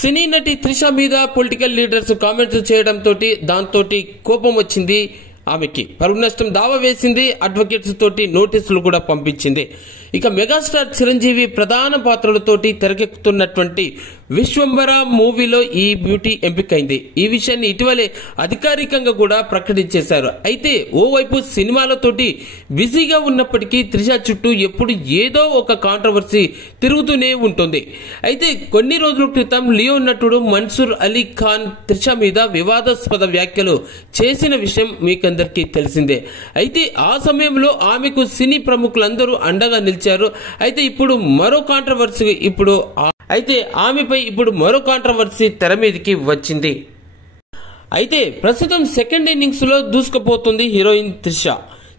సినీ నటి త్రిష మీద political leaders comments చేయడంతో దాంతో కోపం వచ్చింది. ఆమెకి పరువు నష్టం దావా వేసింది. అడ్వకేట్స్ తోటి నోటీసులు కూడా పంపించింది. ఇక మెగాస్టార్ చిరంజీవి ప్రధాన పాత్రలతోటి తెరకెక్కుతున్నటువంటి విశ్వంబర మూవీలో ఈ బ్యూటీ ఎంపికైంది. ఈ విషయాన్ని ఇటీవలే అధికారికంగా కూడా ప్రకటించేశారు. అయితే ఓవైపు సినిమాలతోటి బిజీగా ఉన్నప్పటికీ త్రిష చుట్టూ ఎప్పుడు ఏదో ఒక కాంట్రవర్సీ తిరుగుతూనే ఉంటుంది. అయితే కొన్ని రోజుల క్రితం లియో నటుడు మన్సూర్ అలీ ఖాన్ త్రిష మీద వివాదాస్పద వ్యాఖ్యలు చేసిన విషయం మీకందరికీ తెలిసిందే. అయితే ఆ సమయంలో ఆమెకు సినీ ప్రముఖులందరూ అండగా నిలిచారు. అయితే ఇప్పుడు మరో కాంట్రవర్సీ తెర మీదకి వచ్చింది. అయితే ప్రస్తుతం సెకండ్ ఇన్నింగ్స్ లో దూసుకుపోతుంది హీరోయిన్ త్రిష.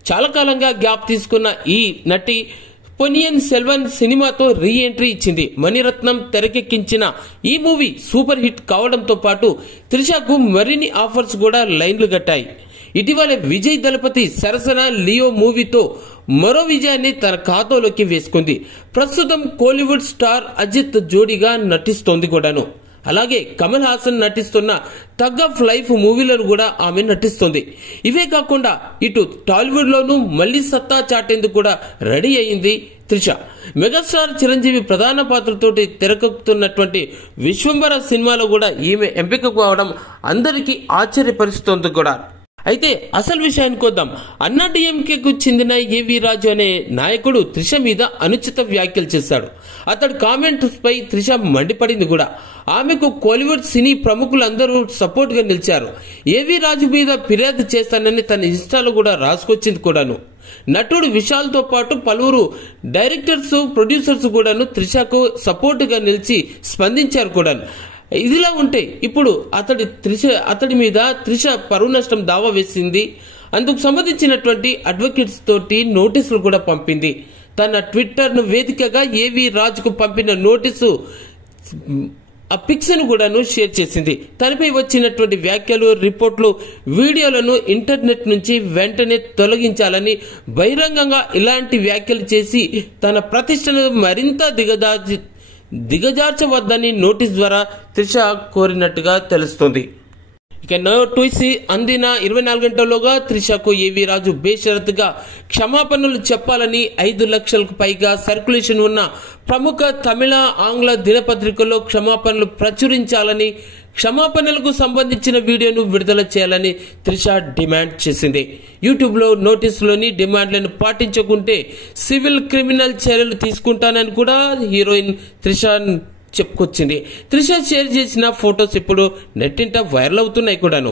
చాలా కాలంగా గ్యాప్ తీసుకున్న ఈ నటి పొన్నియిన్ సెల్వన్ సినిమాతో రీ ఎంట్రీ ఇచ్చింది. మణిరత్నం తెరకెక్కించిన ఈ మూవీ సూపర్ హిట్ కావడంతో పాటు త్రిషకు మరిన్ని ఆఫర్స్ కూడా లైన్లు కట్టాయి. ఇటీవల విజయ్ దళపతి సరసన లియో మూవీతో మరో విజయాన్ని తన ఖాతాలోకి వేసుకుంది. ప్రస్తుతం కోలీవుడ్ స్టార్ అజిత్ జోడీగా నటిస్తోంది కూడాను. అలాగే కమల్ హాసన్ నటిస్తున్న థగ్ ఆఫ్ లైఫ్ మూవీలను కూడా ఆమె నటిస్తుంది. ఇవే కాకుండా ఇటు టాలీవుడ్ లోనూ మళ్లీ సత్తా చాటేందుకు కూడా రెడీ అయింది త్రిష. మెగాస్టార్ చిరంజీవి ప్రధాన పాత్రతోటి తెరకెక్కుతున్నటువంటి విశ్వంబర సినిమాలో కూడా ఈమె ఎంపిక కావడం అందరికీ ఆశ్చర్యపరుస్తోంది కూడా. అయితే అసలు విషయానికి వద్దాం. అన్నా డిఎంకేకు చెందిన ఏవి రాజు అనే నాయకుడు త్రిష మీద అనుచిత వ్యాఖ్యలు చేశాడు. అతడి కామెంట్స్ పై త్రిష మండిపడింది కూడా. ఆమెకు కోలీవుడ్ సినీ ప్రముఖులందరూ సపోర్ట్ గా నిలిచారు. ఏవి రాజు మీద ఫిర్యాదు చేస్తానని తన ఇన్స్టాలో కూడా రాసుకొచ్చింది కూడాను. నటుడు విశాల్ తో పాటు పలువురు డైరెక్టర్స్, ప్రొడ్యూసర్స్ కూడాను త్రిషకు సపోర్ట్ గా నిలిచి స్పందించారు కూడా. ఇదిలా ఉంటే ఇప్పుడు అతడి మీద త్రిష పరువు నష్టం దావా వేసింది. అందుకు సంబంధించినటువంటి అడ్వకేట్స్ తోటి నోటీసులు కూడా పంపింది. తన ట్విట్టర్ ను వేదికగా ఏవి రాజుకు పంపిన నోటీసు ఆ పిక్స్ ను కూడాను షేర్ చేసింది. తనపై వచ్చినటువంటి వ్యాఖ్యలు, రిపోర్ట్లు, వీడియోలను ఇంటర్నెట్ నుంచి వెంటనే తొలగించాలని, బహిరంగంగా ఇలాంటి వ్యాఖ్యలు చేసి తన ప్రతిష్టను మరింత దిగజార్చవద్దని నోటీస్ ద్వారా త్రిష కోరినట్టుగా తెలుస్తోంది. ఇక నోటీసు అందిన 24 గంటల్లోగా త్రిషకు ఏవి రాజు బేషరతుగా క్షమాపణలు చెప్పాలని 5 లక్షలకు పైగా సర్క్యులేషన్ ఉన్న ప్రముఖ తమిళ, ఆంగ్ల దినపత్రికల్లో క్షమాపణలు ప్రచురించాలని, క్షమాపణలకు సంబంధించిన వీడియోను విడుదల చేయాలని త్రిష డిమాండ్ చేసింది. యూట్యూబ్ లో నోటీసులోని డిమాండ్లను పాటించకుంటే సివిల్, క్రిమినల్ చర్యలు తీసుకుంటానని కూడా హీరోయిన్ త్రిష చెప్పుకొచ్చింది. త్రిష షేర్ చేసిన ఫొటోస్ ఇప్పుడు నెట్టింట వైరల్ అవుతున్నాయి కూడాను.